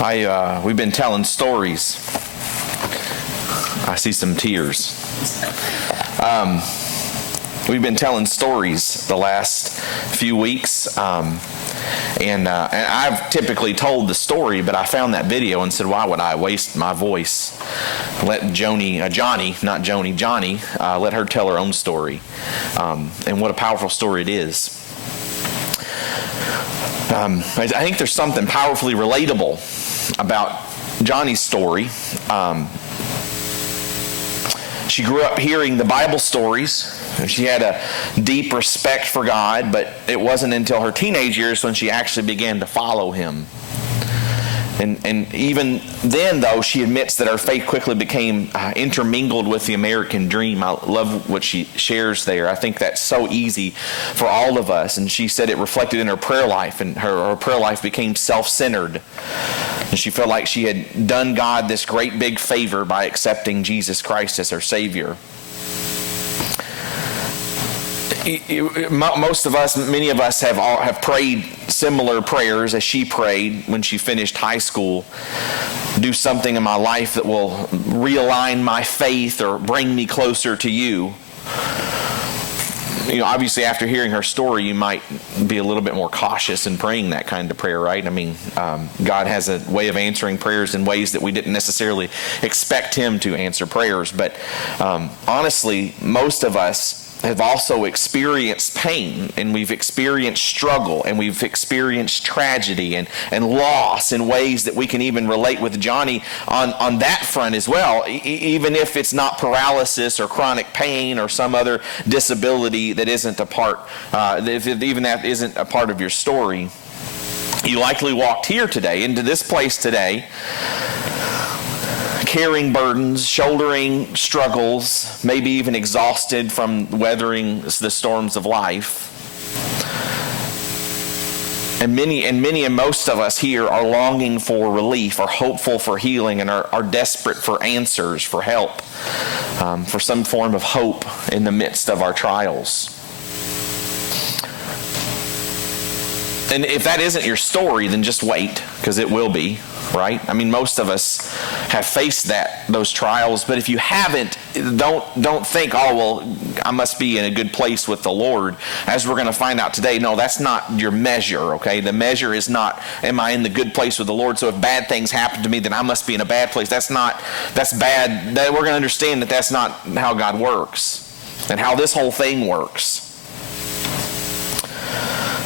We've been telling stories. I see some tears. We've been telling stories the last few weeks, and I've typically told the story, but I found that video and said, why would I waste my voice? Let Joni, let her tell her own story. And what a powerful story it is. I think there's something powerfully relatable about Johnny's story. She grew up hearing the Bible stories. She had a deep respect for God, but it wasn't until her teenage years when she actually began to follow Him. And even then, though, she admits that her faith quickly became intermingled with the American dream. I love what she shares there. I think that's so easy for all of us. And she said it reflected in her prayer life, and her prayer life became self-centered. And she felt like she had done God this great big favor by accepting Jesus Christ as her Savior. Most of us, many of us have prayed similar prayers as she prayed when she finished high school. Do something in my life that will realign my faith or bring me closer to you. Obviously after hearing her story, you might be a little bit more cautious in praying that kind of prayer, right? I mean, God has a way of answering prayers in ways that we didn't necessarily expect Him to answer prayers. But honestly, most of us have also experienced pain, and we've experienced struggle, and we've experienced tragedy and loss in ways that we can even relate with Johnny on that front as well, even if it's not paralysis or chronic pain or some other disability that isn't a part, even that isn't a part of your story. You likely walked here today, into this place today, carrying burdens, shouldering struggles, maybe even exhausted from weathering the storms of life. And many and most of us here are longing for relief, are hopeful for healing, and are desperate for answers, for help, for some form of hope in the midst of our trials. And if that isn't your story, then just wait, because it will be. Right? I mean, most of us have faced those trials, but if you haven't, don't think, oh, well, I must be in a good place with the Lord. As we're going to find out today, no, that's not your measure, okay? The measure is not, am I in the good place with the Lord? So if bad things happen to me, then I must be in a bad place. That's bad. We're going to understand that that's not how God works and how this whole thing works.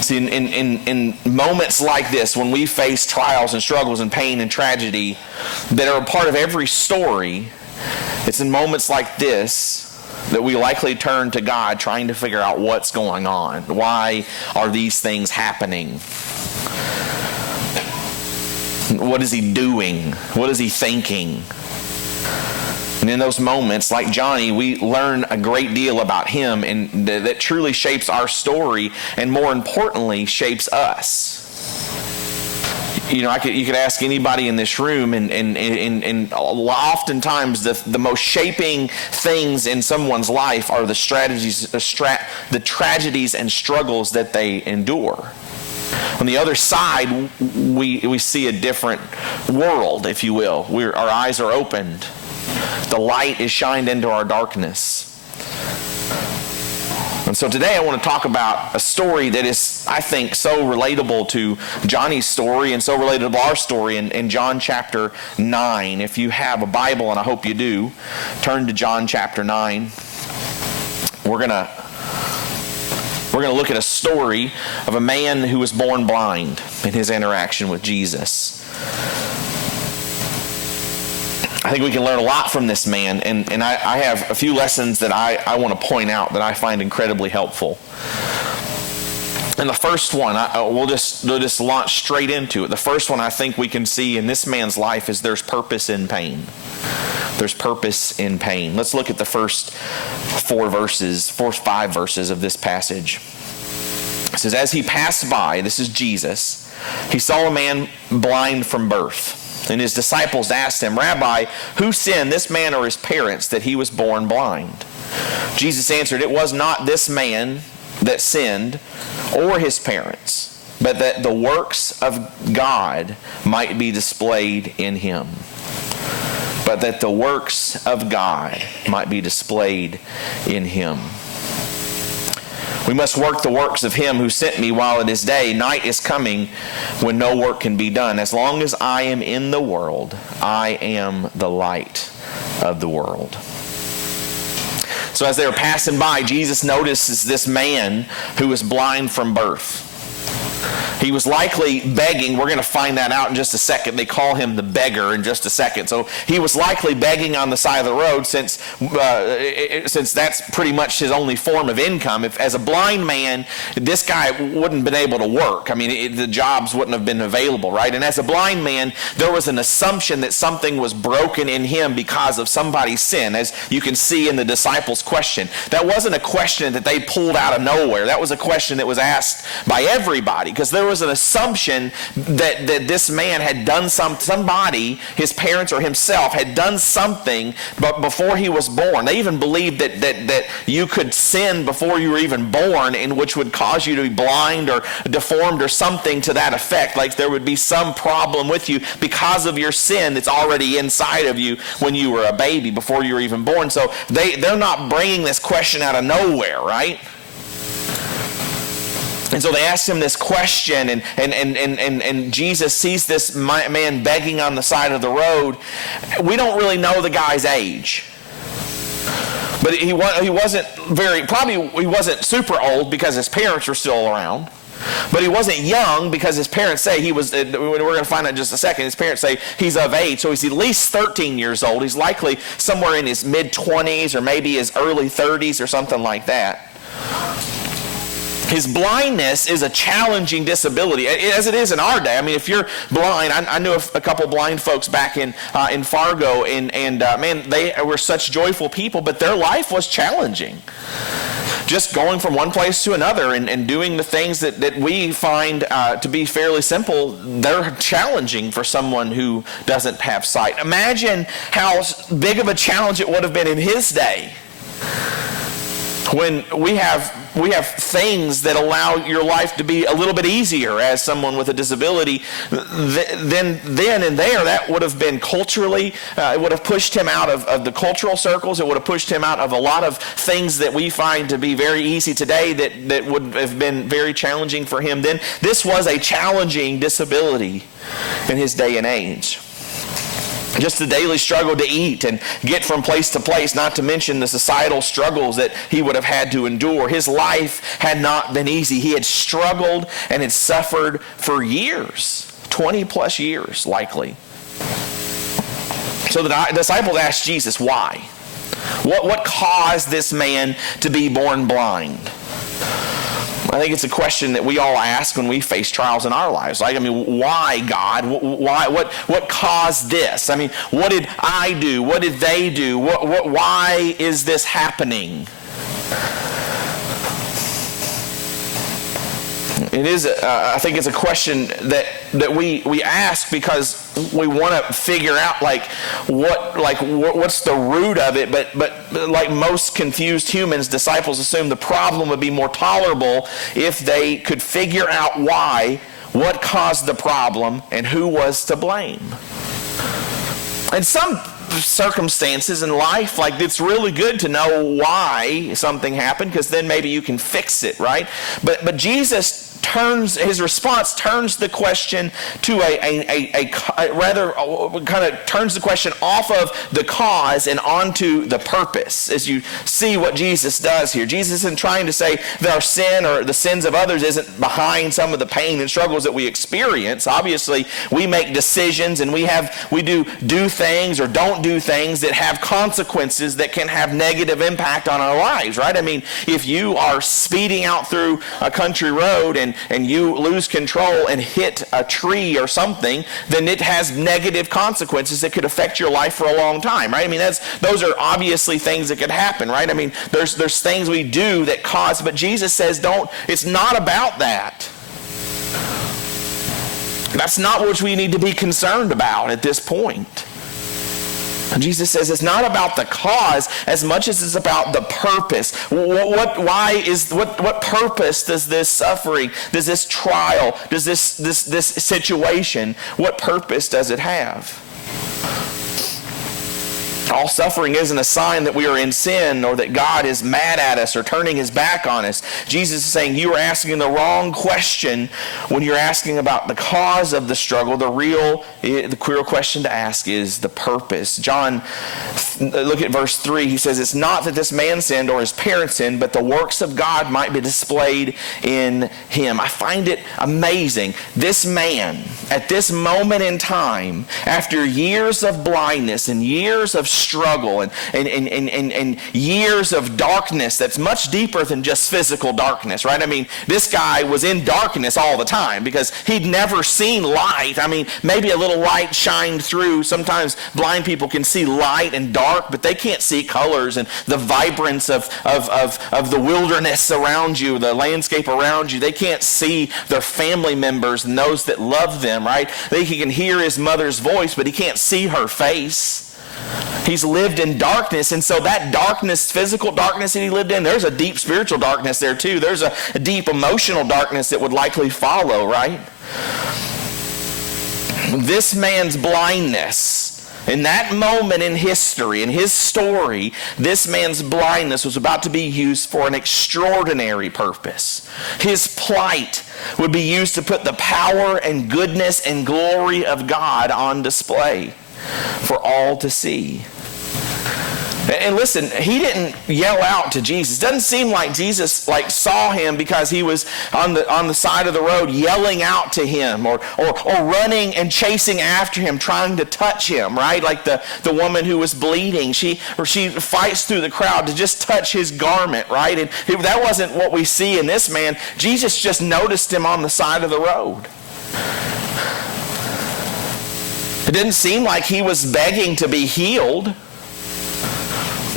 See, in moments like this, when we face trials and struggles and pain and tragedy that are a part of every story, it's in moments like this that we likely turn to God trying to figure out what's going on. Why are these things happening? What is He doing? What is He thinking? And in those moments, like Johnny, we learn a great deal about Him, and that truly shapes our story, and more importantly, shapes us. You could ask anybody in this room, and oftentimes the most shaping things in someone's life are the tragedies and struggles that they endure. On the other side, we see a different world, if you will. Our eyes are opened. The light is shined into our darkness. And so today I want to talk about a story that is, I think, so relatable to Johnny's story and so relatable to our story in John chapter 9. If you have a Bible, and I hope you do, turn to John chapter 9. We're going to look at a story of a man who was born blind in his interaction with Jesus. I think we can learn a lot from this man, and I have a few lessons that I want to point out that I find incredibly helpful. And the first one, we'll just launch straight into it. The first one I think we can see in this man's life is there's purpose in pain. There's purpose in pain. Let's look at the first 5 verses of this passage. It says, as he passed by, this is Jesus, he saw a man blind from birth. And his disciples asked him, Rabbi, who sinned, this man or his parents, that he was born blind? Jesus answered, it was not this man that sinned or his parents, but that the works of God might be displayed in him. But that the works of God might be displayed in him. We must work the works of him who sent me while it is day. Night is coming when no work can be done. As long as I am in the world, I am the light of the world. So as they were passing by, Jesus notices this man who was blind from birth. He was likely begging. We're going to find that out in just a second. They call him the beggar in just a second. So he was likely begging on the side of the road since that's pretty much his only form of income. If as a blind man, this guy wouldn't have been able to work. I mean, the jobs wouldn't have been available, right? And as a blind man, there was an assumption that something was broken in him because of somebody's sin, as you can see in the disciples' question. That wasn't a question that they pulled out of nowhere. That was a question that was asked by everybody, because there was an assumption that this man had done somebody, his parents or himself, had done something but before he was born. They even believed that you could sin before you were even born, and which would cause you to be blind or deformed or something to that effect. Like there would be some problem with you because of your sin that's already inside of you when you were a baby, before you were even born. So they're not bringing this question out of nowhere, right? And so they asked him this question, and Jesus sees this man begging on the side of the road. We don't really know the guy's age. But he wasn't super old because his parents were still around. But he wasn't young because his parents say he was, we're going to find out in just a second, his parents say he's of age. So he's at least 13 years old. He's likely somewhere in his mid-20s or maybe his early 30s or something like that. His blindness is a challenging disability, as it is in our day. I mean, if you're blind, I knew a couple blind folks back in Fargo, and man, they were such joyful people, but their life was challenging. Just going from one place to another and doing the things that we find to be fairly simple, they're challenging for someone who doesn't have sight. Imagine how big of a challenge it would have been in his day, when we have things that allow your life to be a little bit easier as someone with a disability. Then and there, that would have been culturally, it would have pushed him out of the cultural circles. It would have pushed him out of a lot of things that we find to be very easy today that would have been very challenging for him then. This was a challenging disability in his day and age. Just the daily struggle to eat and get from place to place, not to mention the societal struggles that he would have had to endure. His life had not been easy. He had struggled and had suffered for years, 20 plus years likely. So the disciples asked Jesus, why? What caused this man to be born blind? I think it's a question that we all ask when we face trials in our lives. Like, I mean, why, God? Why? What caused this? I mean, what did I do? What did they do? Why is this happening? It is. I think it's a question that we ask because we want to figure out what's the root of it. But like most confused humans, disciples assume the problem would be more tolerable if they could figure out why, what caused the problem, and who was to blame. And some circumstances in life, like, it's really good to know why something happened, because then maybe you can fix it, right? But Jesus his response turns the question to turns the question off of the cause and onto the purpose. As you see what Jesus does here, Jesus isn't trying to say that our sin or the sins of others isn't behind some of the pain and struggles that we experience. Obviously, we make decisions and we do things or don't do things that have consequences that can have negative impact on our lives, right? I mean, if you are speeding out through a country road and you lose control and hit a tree or something, then it has negative consequences that could affect your life for a long time, right? I mean, those are obviously things that could happen, right? I mean, there's things we do that cause, but Jesus says it's not about that. That's not what we need to be concerned about at this point. Jesus says it's not about the cause as much as it's about the purpose. What purpose does this suffering, does this trial, does this situation, what purpose does it have? All suffering isn't a sign that we are in sin or that God is mad at us or turning his back on us. Jesus is saying you are asking the wrong question when you're asking about the cause of the struggle. The real question to ask is the purpose. John, look at verse 3. He says, it's not that this man sinned or his parents sinned, but the works of God might be displayed in him. I find it amazing. This man, at this moment in time, after years of blindness and years of struggle and years of darkness that's much deeper than just physical darkness, right? I mean, this guy was in darkness all the time because he'd never seen light. I mean, maybe a little light shined through. Sometimes blind people can see light and dark, but they can't see colors and the vibrance of the wilderness around you, the landscape around you. They can't see their family members and those that love them, right? He can hear his mother's voice, but he can't see her face. He's lived in darkness, and so that darkness, physical darkness that he lived in, there's a deep spiritual darkness there too. There's a deep emotional darkness that would likely follow, right? This man's blindness, in that moment in history, in his story, this man's blindness was about to be used for an extraordinary purpose. His plight would be used to put the power and goodness and glory of God on display for all to see. And listen, he didn't yell out to Jesus. It doesn't seem like Jesus saw him because he was on the side of the road yelling out to him or running and chasing after him, trying to touch him, right? Like the woman who was bleeding. She fights through the crowd to just touch his garment, right? And that wasn't what we see in this man. Jesus just noticed him on the side of the road. It didn't seem like he was begging to be healed.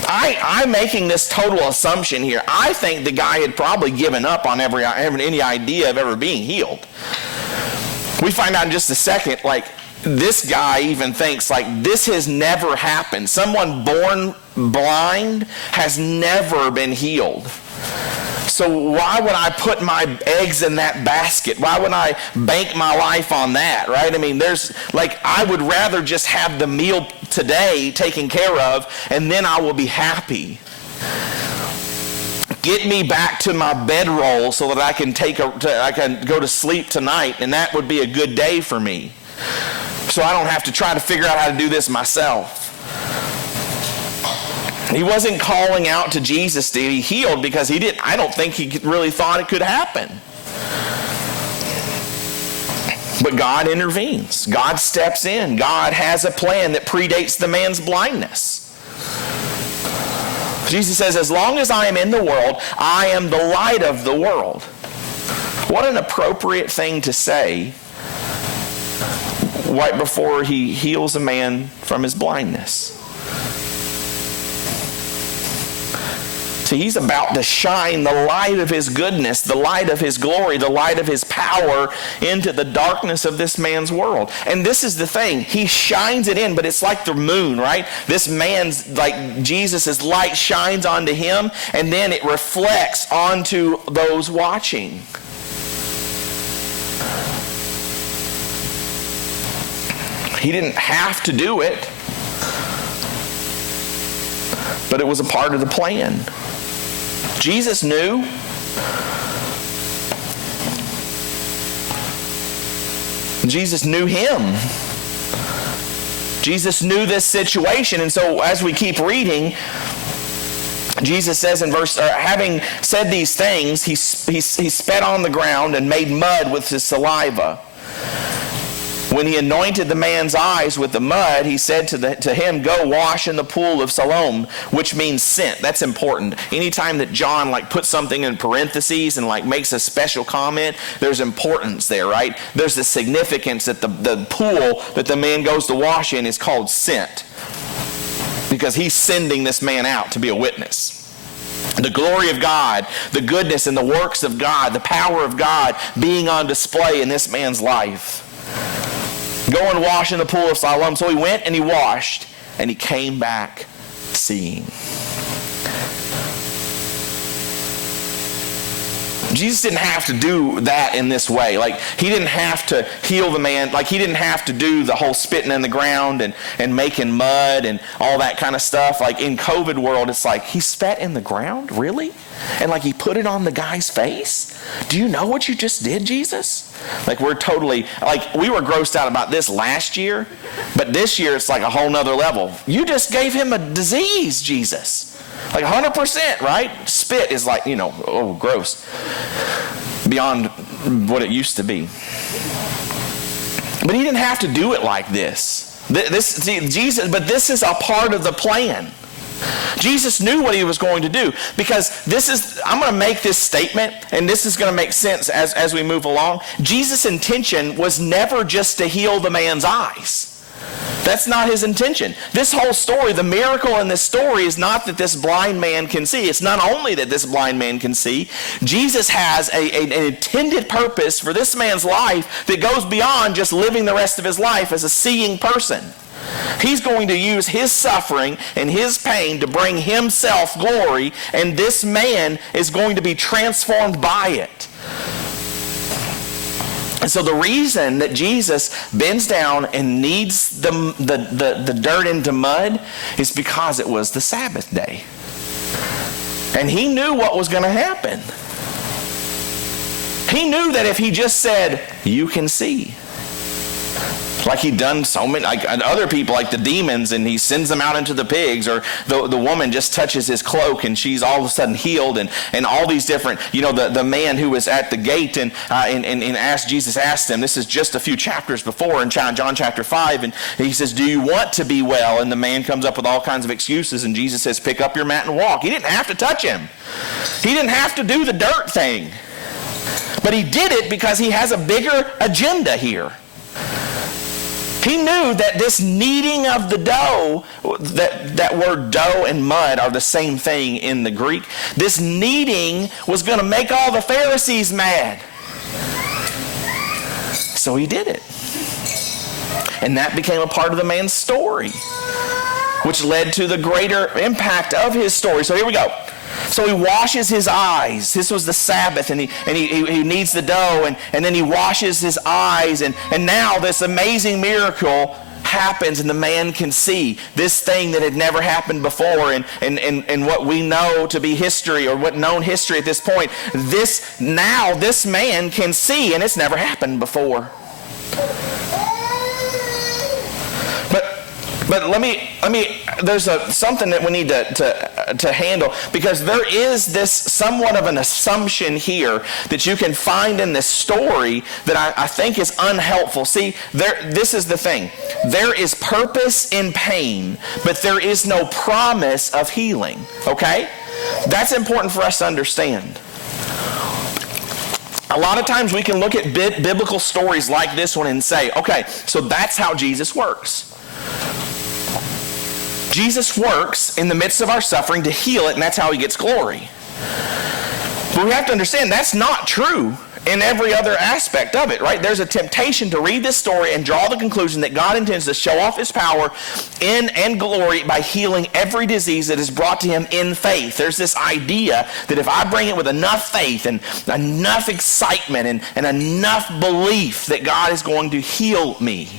I'm making this total assumption here. I think the guy had probably given up on any idea of ever being healed. We find out in just a second, this guy even thinks, this has never happened. Someone born blind has never been healed. So why would I put my eggs in that basket? Why would I bank my life on that, right? I mean, I would rather just have the meal today taken care of, and then I will be happy. Get me back to my bedroll so that I can go to sleep tonight, and that would be a good day for me. So I don't have to try to figure out how to do this myself. He wasn't calling out to Jesus to be healed because I don't think he really thought it could happen. But God intervenes. God steps in. God has a plan that predates the man's blindness. Jesus says, as long as I am in the world, I am the light of the world. What an appropriate thing to say right before he heals a man from his blindness. See, he's about to shine the light of his goodness, the light of his glory, the light of his power into the darkness of this man's world. And this is the thing. He shines it in, but it's like the moon, right? This man's, Jesus' light shines onto him, and then it reflects onto those watching. He didn't have to do it, but it was a part of the plan. Jesus knew. Jesus knew him. Jesus knew this situation. And so as we keep reading, Jesus says in having said these things, he spat on the ground and made mud with his saliva. When he anointed the man's eyes with the mud, he said to him, go wash in the pool of Siloam, which means sent. That's important. Anytime that John puts something in parentheses and makes a special comment, there's importance there, right? There's the significance that the pool that the man goes to wash in is called sent, because he's sending this man out to be a witness. The glory of God, the goodness and the works of God, the power of God being on display in this man's life. Go and wash in the pool of Siloam. So he went and he washed. And when he had anointed the man's eyes with the mud, he said to him, go wash in the pool of Siloam, which means sent. That's important. Anytime that John puts something in parentheses and makes a special comment, there's importance there, right? There's the significance that the pool that the man goes to wash in is called sent, because he's sending this man out to be a witness. The glory of God, the goodness and the works of God being on display in this man's life. Go and wash in the pool of Siloam. So he went and he washed. and he came back seeing. Jesus didn't have to do that in this way. Like, he didn't have to heal the man. Like, he didn't have to do the whole spitting in the ground and making mud and all that kind of stuff. Like, in COVID world, it's like, he spat in the ground? Really? And, like, he put it on the guy's face? Do you know what you just did, Jesus? Like, we're totally, like, we were grossed out about this last year, but this year it's like a whole nother level. You just gave him a disease, Jesus. Like 100%, right? Spit is like, oh, gross. Beyond what it used to be. But he didn't have to do it like this. But this is a part of the plan. Jesus knew what he was going to do, because I'm going to make this statement, and this is going to make sense as we move along. Jesus' intention was never just to heal the man's eyes. That's not his intention. This whole story, the miracle in this story is not that this blind man can see. It's not only that this blind man can see. Jesus has an intended purpose for this man's life that goes beyond just living the rest of his life as a seeing person. He's going to use his suffering and his pain to bring himself glory, and this man is going to be transformed by it. And so the reason that Jesus bends down and kneads the dirt into mud is because it was the Sabbath day. And he knew what was going to happen. He knew that if he just said, "You can see," like he'd done so many, like other people, like the demons, and he sends them out into the pigs, or the woman just touches his cloak and she's all of a sudden healed, and all these different, the man who was at the gate and Jesus asked him, this is just a few chapters before in John chapter 5, and he says, "Do you want to be well?" And the man comes up with all kinds of excuses, and Jesus says, "Pick up your mat and walk." He didn't have to touch him. He didn't have to do the dirt thing. But he did it because he has a bigger agenda here. He knew that this kneading of the dough, that word dough and mud are the same thing in the Greek. This kneading was going to make all the Pharisees mad. So he did it. And that became a part of the man's story, which led to the greater impact of his story. So here we go. So he washes his eyes. This was the Sabbath, and he kneads the dough, and then he washes his eyes, and now this amazing miracle happens, and the man can see this thing that had never happened before, and what we know to be history, or what known history at this point. This man can see, and it's never happened before. But let me. There's something that we need to handle, because there is this somewhat of an assumption here that you can find in this story that I think is unhelpful. See, this is the thing. There is purpose in pain, but there is no promise of healing. Okay? That's important for us to understand. A lot of times we can look at biblical stories like this one and say, okay, so that's how Jesus works. Jesus works in the midst of our suffering to heal it, and that's how he gets glory. But we have to understand that's not true in every other aspect of it, right? There's a temptation to read this story and draw the conclusion that God intends to show off his power in and glory by healing every disease that is brought to him in faith. There's this idea that if I bring it with enough faith and enough excitement and enough belief, that God is going to heal me.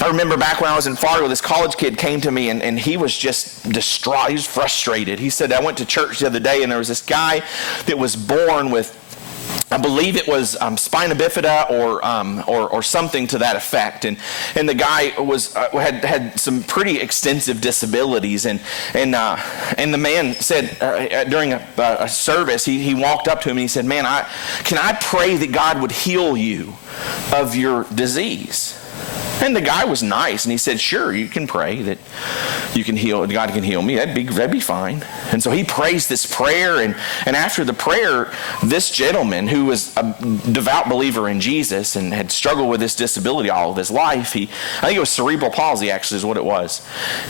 I remember back when I was in Fargo, this college kid came to me, and he was just distraught. He was frustrated. He said, I went to church the other day, and there was this guy that was born with, I believe it was spina bifida or something to that effect, and the guy was had some pretty extensive disabilities, and the man said during a service, he walked up to him and he said, "Man, can I pray that God would heal you of your disease?" And the guy was nice, and he said, "Sure, you can pray that you can heal. God can heal me. That'd be fine." And so he prays this prayer, and after the prayer, this gentleman who was a devout believer in Jesus and had struggled with this disability all of his life, I think it was cerebral palsy actually is what it was,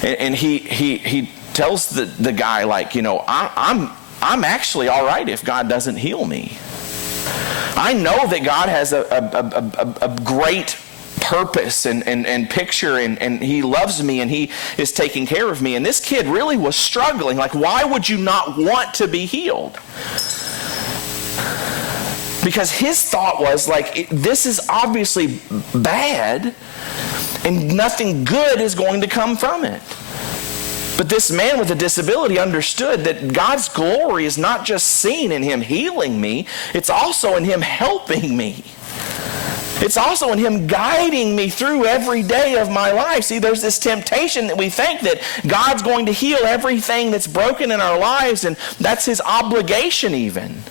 and he tells the guy, like, I'm actually all right if God doesn't heal me. I know that God has a great purpose and picture, and he loves me and he is taking care of me. And this kid really was struggling. Like, why would you not want to be healed? Because his thought was like, this is obviously bad and nothing good is going to come from it. But this man with a disability understood that God's glory is not just seen in him healing me, it's also in him helping me. It's also in him guiding me through every day of my life. See, there's this temptation that we think that God's going to heal everything that's broken in our lives, and that's his obligation even.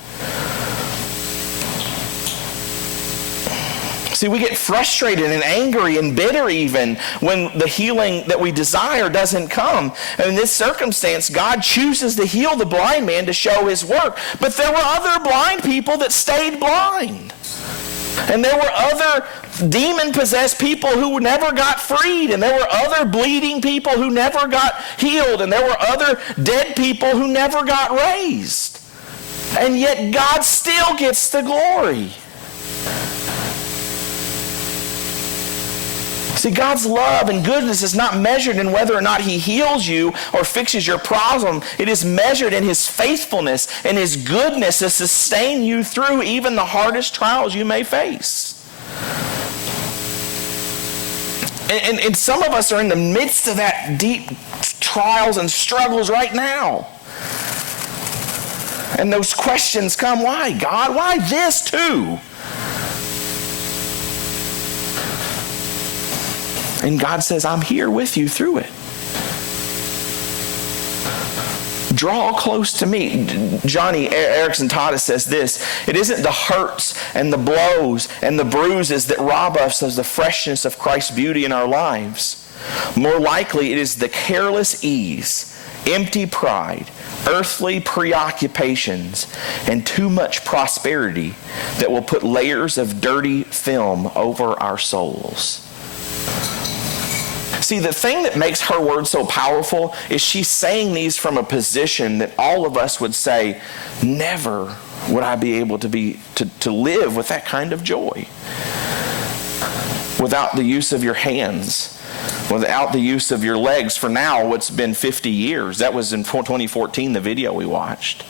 See, we get frustrated and angry and bitter even when the healing that we desire doesn't come. And in this circumstance, God chooses to heal the blind man to show his work. But there were other blind people that stayed blind. And there were other demon-possessed people who never got freed. And there were other bleeding people who never got healed. And there were other dead people who never got raised. And yet God still gets the glory. See, God's love and goodness is not measured in whether or not he heals you or fixes your problem. It is measured in his faithfulness and his goodness to sustain you through even the hardest trials you may face. And some of us are in the midst of that deep trials and struggles right now. And those questions come, why, God? Why this too? And God says, I'm here with you through it. Draw close to me. Joni Eareckson Tada says this: it isn't the hurts and the blows and the bruises that rob us of the freshness of Christ's beauty in our lives. More likely, it is the careless ease, empty pride, earthly preoccupations, and too much prosperity that will put layers of dirty film over our souls. See, the thing that makes her word so powerful is she's saying these from a position that all of us would say, never would I be able to live with that kind of joy. Without the use of your hands, without the use of your legs for now, it's been 50 years. That was in 2014, the video we watched.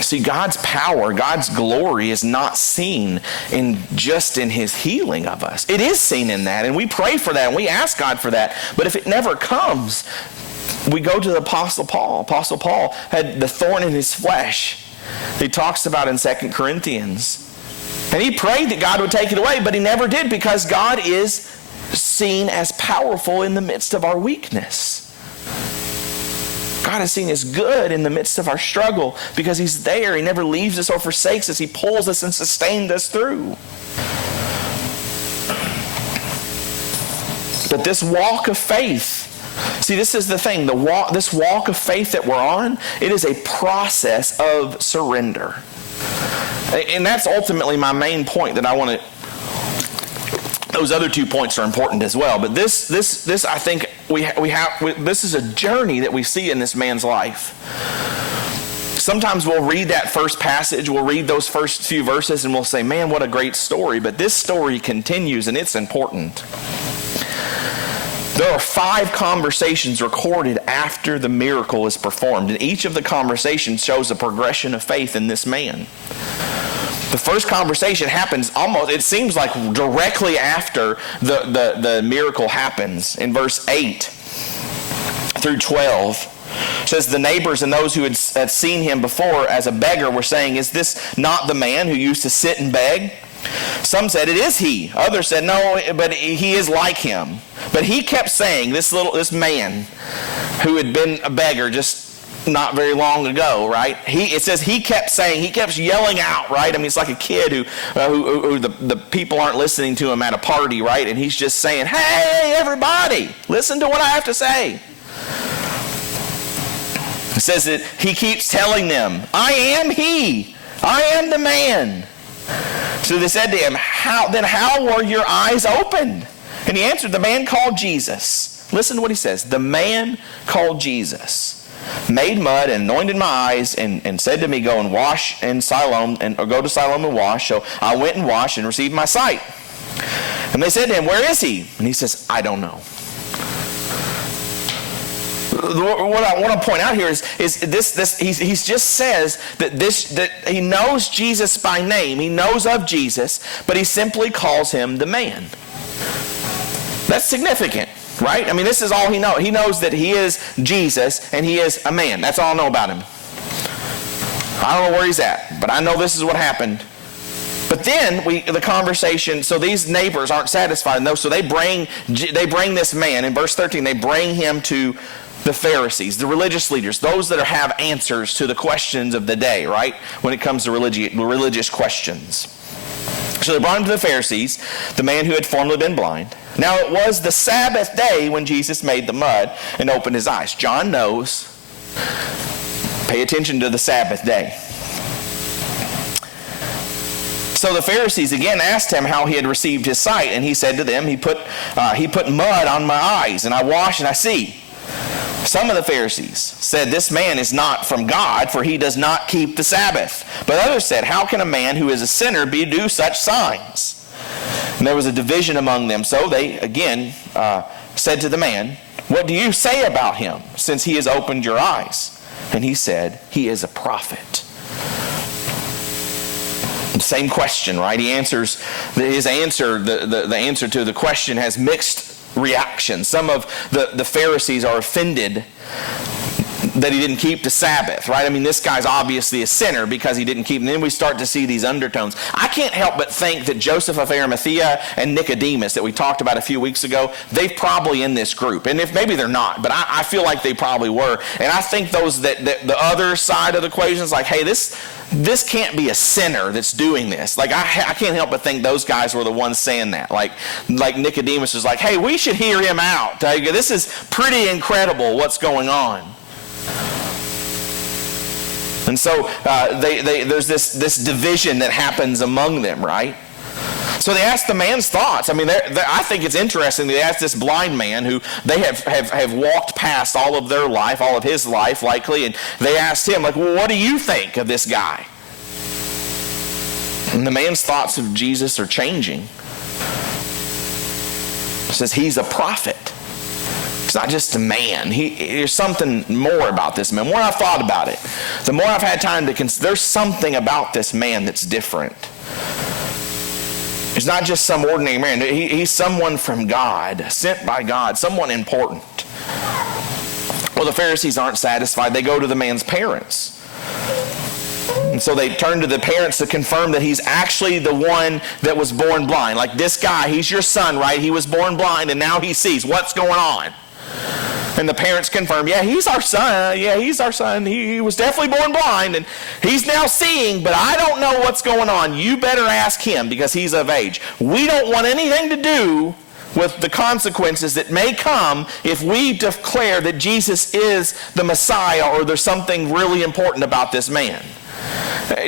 See, God's power, God's glory is not seen just in his healing of us. It is seen in that, and we pray for that, and we ask God for that. But if it never comes, we go to the Apostle Paul. Apostle Paul had the thorn in his flesh. He talks about in 2 Corinthians. And he prayed that God would take it away, but he never did, because God is seen as powerful in the midst of our weakness. God is seen as good in the midst of our struggle because he's there. He never leaves us or forsakes us. He pulls us and sustains us through. But this walk of faith, see, this is the thing. This walk of faith that we're on, it is a process of surrender. And that's ultimately my main point that I want to. Those other 2 points are important as well, but this I think this is a journey that we see in this man's life. Sometimes we'll read that first passage, we'll read those first few verses, and we'll say, man, what a great story. But this story continues, and it's important. There are 5 conversations recorded after the miracle is performed, and each of the conversations shows a progression of faith in this man. The first conversation happens it seems like directly after the miracle happens. In verse 8 through 12, it says, the neighbors and those who had seen him before as a beggar were saying, is this not the man who used to sit and beg? Some said, it is he. Others said, no, but he is like him. But he kept saying, this man who had been a beggar just not very long ago, right? It says he kept yelling out, right? I mean, it's like a kid who the people aren't listening to him at a party, right? And he's just saying, hey, everybody, listen to what I have to say. It says that he keeps telling them, I am he. I am the man. So they said to him, how were your eyes opened? And he answered, the man called Jesus. Listen to what he says. The man called Jesus. made mud and anointed my eyes, and said to me, go and wash in Siloam, or go to Siloam and wash. So I went and washed and received my sight. And they said to him, where is he? And he says, I don't know. What I want to point out here is this he just says that he knows Jesus by name. He knows of Jesus, but he simply calls him the man. That's significant, right? I mean, this is all he knows. He knows that he is Jesus and he is a man. That's all I know about him. I don't know where he's at, but I know this is what happened. But then the conversation, so these neighbors aren't satisfied, so they bring this man, in verse 13, they bring him to the Pharisees, the religious leaders, those that have answers to the questions of the day, right? When it comes to religious questions. So they brought him to the Pharisees, the man who had formerly been blind. Now it was the Sabbath day when Jesus made the mud and opened his eyes. John knows. Pay attention to the Sabbath day. So the Pharisees again asked him how he had received his sight, and he said to them, he put mud on my eyes, and I wash and I see. Some of the Pharisees said, this man is not from God, for he does not keep the Sabbath. But others said, how can a man who is a sinner do such signs? And there was a division among them. So they again said to the man, what do you say about him, since he has opened your eyes? And he said, he is a prophet. Same question, right? He answers, his answer, the answer to the question has mixed reaction. Some of the Pharisees are offended that he didn't keep the Sabbath, right? I mean, this guy's obviously a sinner because he didn't keep. And then we start to see these undertones. I can't help but think that Joseph of Arimathea and Nicodemus that we talked about a few weeks ago, they're probably in this group. And if maybe they're not, but I feel like they probably were. And I think those that the other side of the equation is like, hey, this can't be a sinner that's doing this. Like, I can't help but think those guys were the ones saying that. Like Nicodemus was like, hey, we should hear him out. This is pretty incredible what's going on. And so there's this division that happens among them, right? So they asked the man's thoughts. I mean, I think it's interesting. They asked this blind man who they have walked past all of their life, all of his life likely, and they asked him, like, well, what do you think of this guy? And the man's thoughts of Jesus are changing. It says he's a prophet. He's not just a man. There's something more about this man. The more I've thought about it, the more I've had time to consider, there's something about this man that's different. He's not just some ordinary man. He's someone from God, sent by God, someone important. Well, the Pharisees aren't satisfied. They go to the man's parents. And so they turn to the parents to confirm that he's actually the one that was born blind. Like, this guy, he's your son, right? He was born blind and now he sees. What's going on? And the parents confirm, yeah, he's our son. Yeah, he's our son. He was definitely born blind, and he's now seeing, but I don't know what's going on. You better ask him because he's of age. We don't want anything to do with the consequences that may come if we declare that Jesus is the Messiah or there's something really important about this man.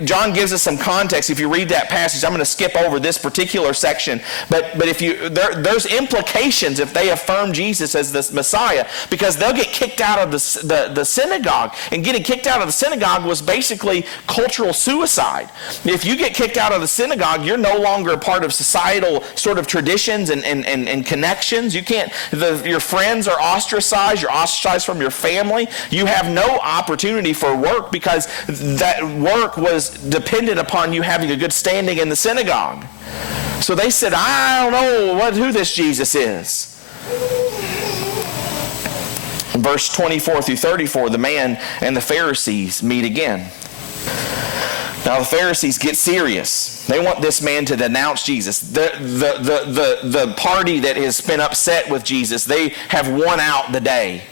John gives us some context. If you read that passage, I'm going to skip over this particular section, but if there's implications if they affirm Jesus as the Messiah, because they'll get kicked out of the synagogue, and getting kicked out of the synagogue was basically cultural suicide. If you get kicked out of the synagogue, you're no longer a part of societal sort of traditions and connections. You can't. Your friends are ostracized. You're ostracized from your family. You have no opportunity for work because that work was dependent upon you having a good standing in the synagogue. So they said, I don't know who this Jesus is. In verse 24 through 34, the man and the Pharisees meet again. Now the Pharisees get serious. They want this man to denounce Jesus. The party that has been upset with Jesus, they have won out the day.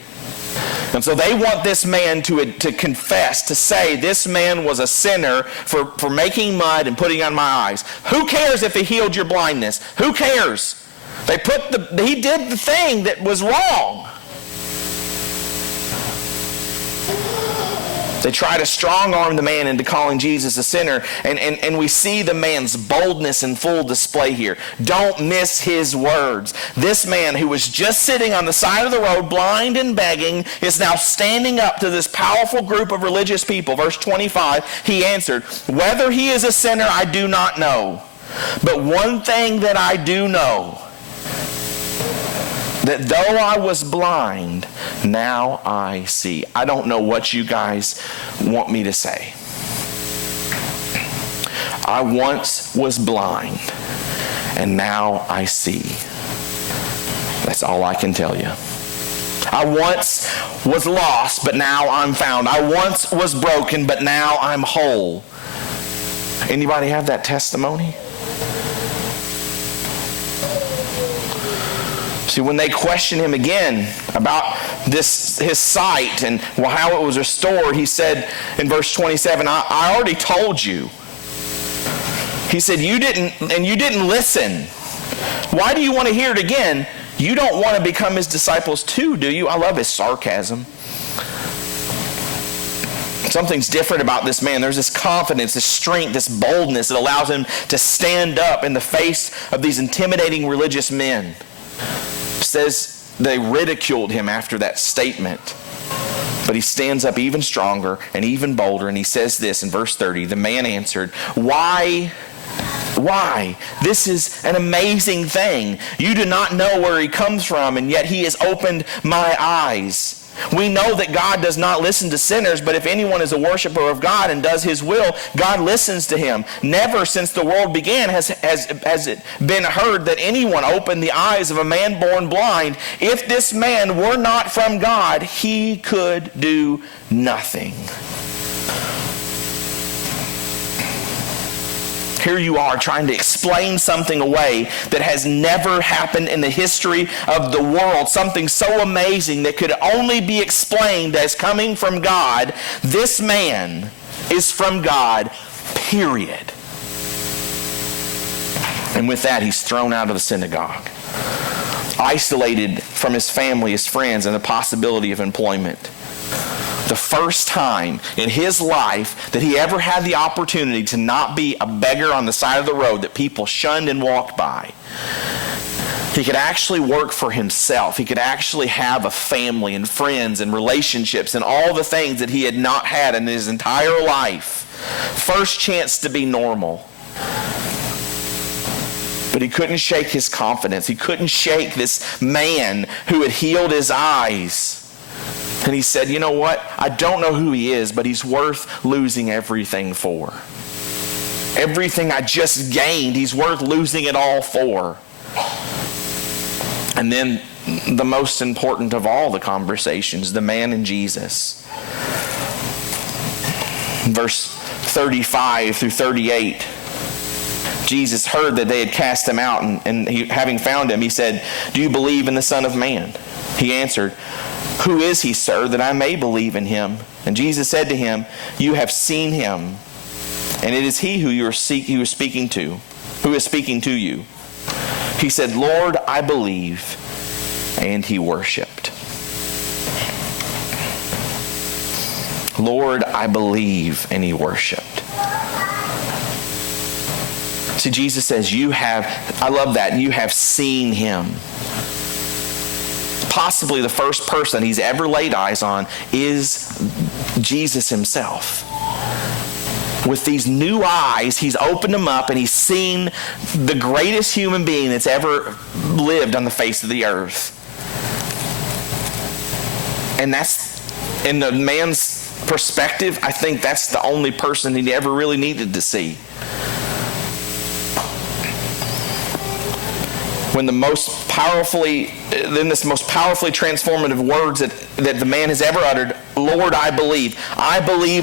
And so they want this man to confess, to say this man was a sinner for making mud and putting on my eyes. Who cares if he healed your blindness? Who cares? He did the thing that was wrong. They try to strong-arm the man into calling Jesus a sinner, and we see the man's boldness in full display here. Don't miss his words. This man who was just sitting on the side of the road, blind and begging, is now standing up to this powerful group of religious people. Verse 25, he answered, "Whether he is a sinner, I do not know. But one thing that I do know, that though I was blind, now I see." I don't know what you guys want me to say. I once was blind, and now I see. That's all I can tell you. I once was lost, but now I'm found. I once was broken, but now I'm whole. Anybody have that testimony? See, when they question him again about his sight and how it was restored, he said in verse 27, I already told you. He said, you didn't listen. Why do you want to hear it again? You don't want to become his disciples too, do you? I love his sarcasm. Something's different about this man. There's this confidence, this strength, this boldness that allows him to stand up in the face of these intimidating religious men. It says they ridiculed him after that statement. But he stands up even stronger and even bolder, and he says this in verse 30. The man answered, Why? This is an amazing thing. You do not know where he comes from, and yet he has opened my eyes. We know that God does not listen to sinners, but if anyone is a worshiper of God and does his will, God listens to him. Never since the world began has it been heard that anyone opened the eyes of a man born blind. If this man were not from God, he could do nothing. Here you are trying to explain something away that has never happened in the history of the world, something so amazing that could only be explained as coming from God. This man is from God, period. And with that, he's thrown out of the synagogue, isolated from his family, his friends, and the possibility of employment. The first time in his life that he ever had the opportunity to not be a beggar on the side of the road that people shunned and walked by. He could actually work for himself. He could actually have a family and friends and relationships and all the things that he had not had in his entire life. First chance to be normal. But he couldn't shake his confidence. He couldn't shake this man who had healed his eyes. And he said, you know what? I don't know who he is, but he's worth losing everything for. Everything I just gained, he's worth losing it all for. And then the most important of all the conversations, the man and Jesus. Verse 35 through 38, Jesus heard that they had cast him out, and having found him, he said, "Do you believe in the Son of Man?" He answered, "Who is he, sir, that I may believe in him?" And Jesus said to him, "You have seen him, and it is he who is speaking to you." He said, "Lord, I believe," and he worshiped. Lord, I believe, and he worshiped. See, Jesus says, I love that, you have seen him. Possibly the first person he's ever laid eyes on is Jesus himself. With these new eyes, he's opened them up and he's seen the greatest human being that's ever lived on the face of the earth. And that's, in the man's perspective, I think that's the only person he ever really needed to see. When this most powerfully transformative words that the man has ever uttered, "Lord, I believe,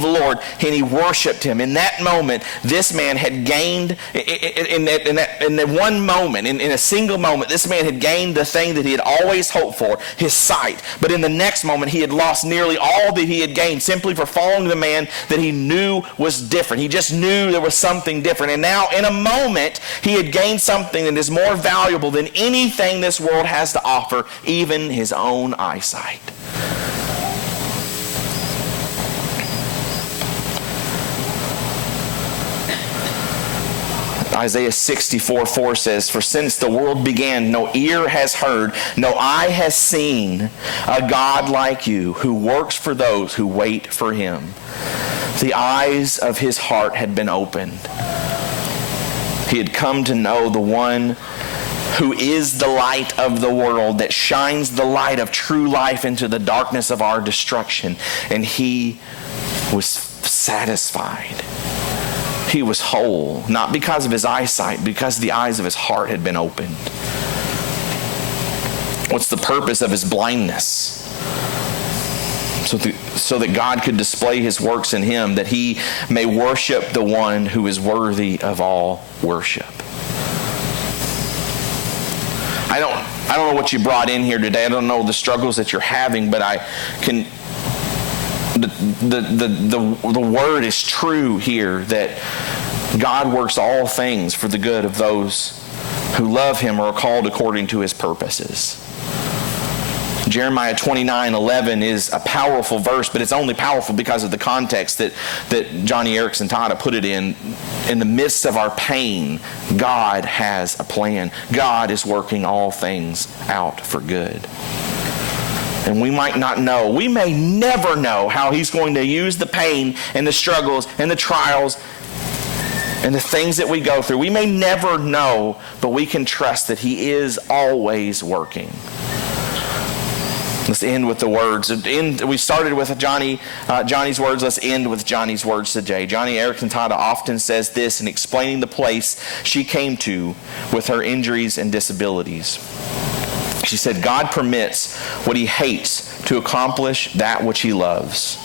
Lord," and he worshiped him. In that moment, this man had gained, in a single moment, this man had gained the thing that he had always hoped for, his sight. But in the next moment, he had lost nearly all that he had gained simply for following the man that he knew was different. He just knew there was something different. And now, in a moment, he had gained something that is more valuable than anything this world has to offer, even his own eyesight. Isaiah 64:4 says, "For since the world began, no ear has heard, no eye has seen a God like you who works for those who wait for him." The eyes of his heart had been opened. He had come to know the one who is the light of the world, that shines the light of true life into the darkness of our destruction. And he was satisfied. He was whole, not because of his eyesight, because the eyes of his heart had been opened. What's the purpose of his blindness? So that God could display his works in him, that he may worship the one who is worthy of all worship. I don't know what you brought in here today. I don't know the struggles that you're having, but I can. The word is true here, that God works all things for the good of those who love him or are called according to his purposes. Jeremiah 29:11 is a powerful verse, but it's only powerful because of the context that Joni, Eareckson, Tada put it in. In the midst of our pain, God has a plan. God is working all things out for good. And we might not know, we may never know how he's going to use the pain and the struggles and the trials and the things that we go through. We may never know, but we can trust that he is always working. Let's end with the words. We started with Johnny's words. Let's end with Johnny's words today. Joni Eareckson Tada often says this in explaining the place she came to with her injuries and disabilities. She said, "God permits what he hates to accomplish that which he loves.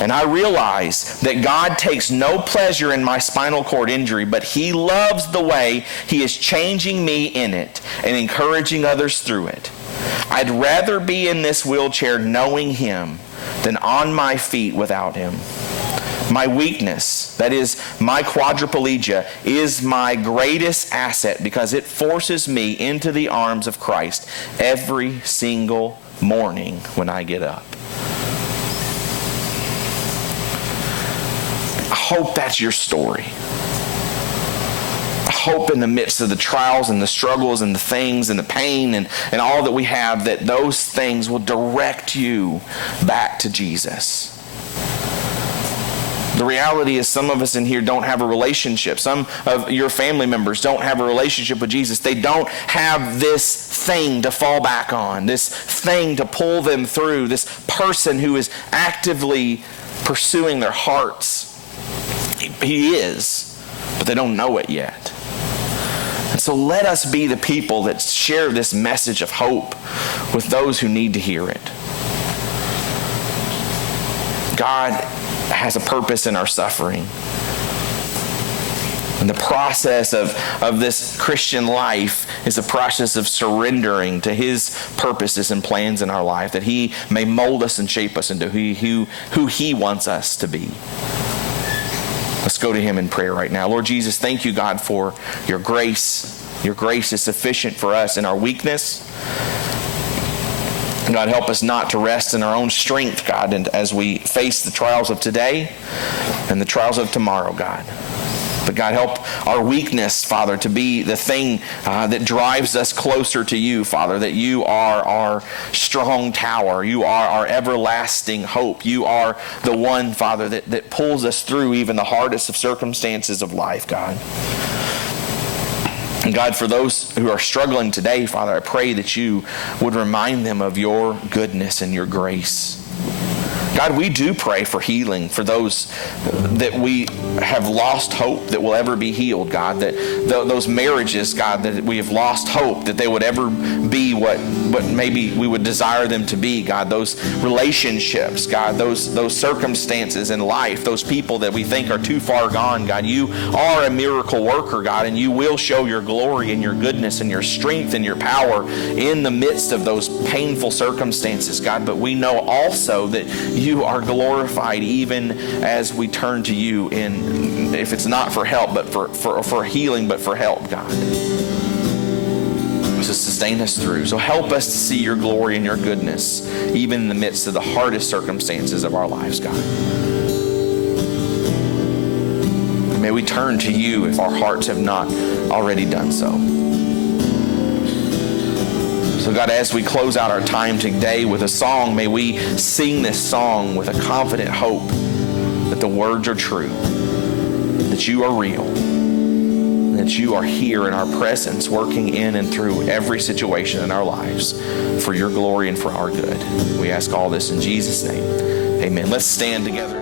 And I realize that God takes no pleasure in my spinal cord injury, but he loves the way he is changing me in it and encouraging others through it. I'd rather be in this wheelchair knowing him than on my feet without him. My weakness, that is my quadriplegia, is my greatest asset because it forces me into the arms of Christ every single morning when I get up." I hope that's your story. I hope in the midst of the trials and the struggles and the things and the pain and all that we have, that those things will direct you back to Jesus. The reality is some of us in here don't have a relationship. Some of your family members don't have a relationship with Jesus. They don't have this thing to fall back on, this thing to pull them through, this person who is actively pursuing their hearts. He is, but they don't know it yet. And so let us be the people that share this message of hope with those who need to hear it. God has a purpose in our suffering. And the process of this Christian life is a process of surrendering to his purposes and plans in our life, that he may mold us and shape us into who he wants us to be. Let's go to him in prayer right now. Lord Jesus, thank you, God, for your grace. Your grace is sufficient for us in our weakness. God, help us not to rest in our own strength, God, and as we face the trials of today and the trials of tomorrow, God. But God, help our weakness, Father, to be the thing that drives us closer to you, Father, that you are our strong tower. You are our everlasting hope. You are the one, Father, that pulls us through even the hardest of circumstances of life, God. And God, for those who are struggling today, Father, I pray that you would remind them of your goodness and your grace. God, we do pray for healing for those that we have lost hope that will ever be healed, God, that those marriages, God, that we have lost hope that they would ever be what maybe we would desire them to be, God, those relationships, God, those circumstances in life, those people that we think are too far gone, God, you are a miracle worker, God, and you will show your glory and your goodness and your strength and your power in the midst of those painful circumstances, God, but we know also that you are glorified even as we turn to you in, if it's not for help, but for healing, but for help, God. To sustain us through. So help us to see your glory and your goodness, even in the midst of the hardest circumstances of our lives, God. may we turn to you if our hearts have not already done so. So God, as we close out our time today with a song, may we sing this song with a confident hope that the words are true, that you are real, that you are here in our presence, working in and through every situation in our lives for your glory and for our good. We ask all this in Jesus' name. Amen. Let's stand together.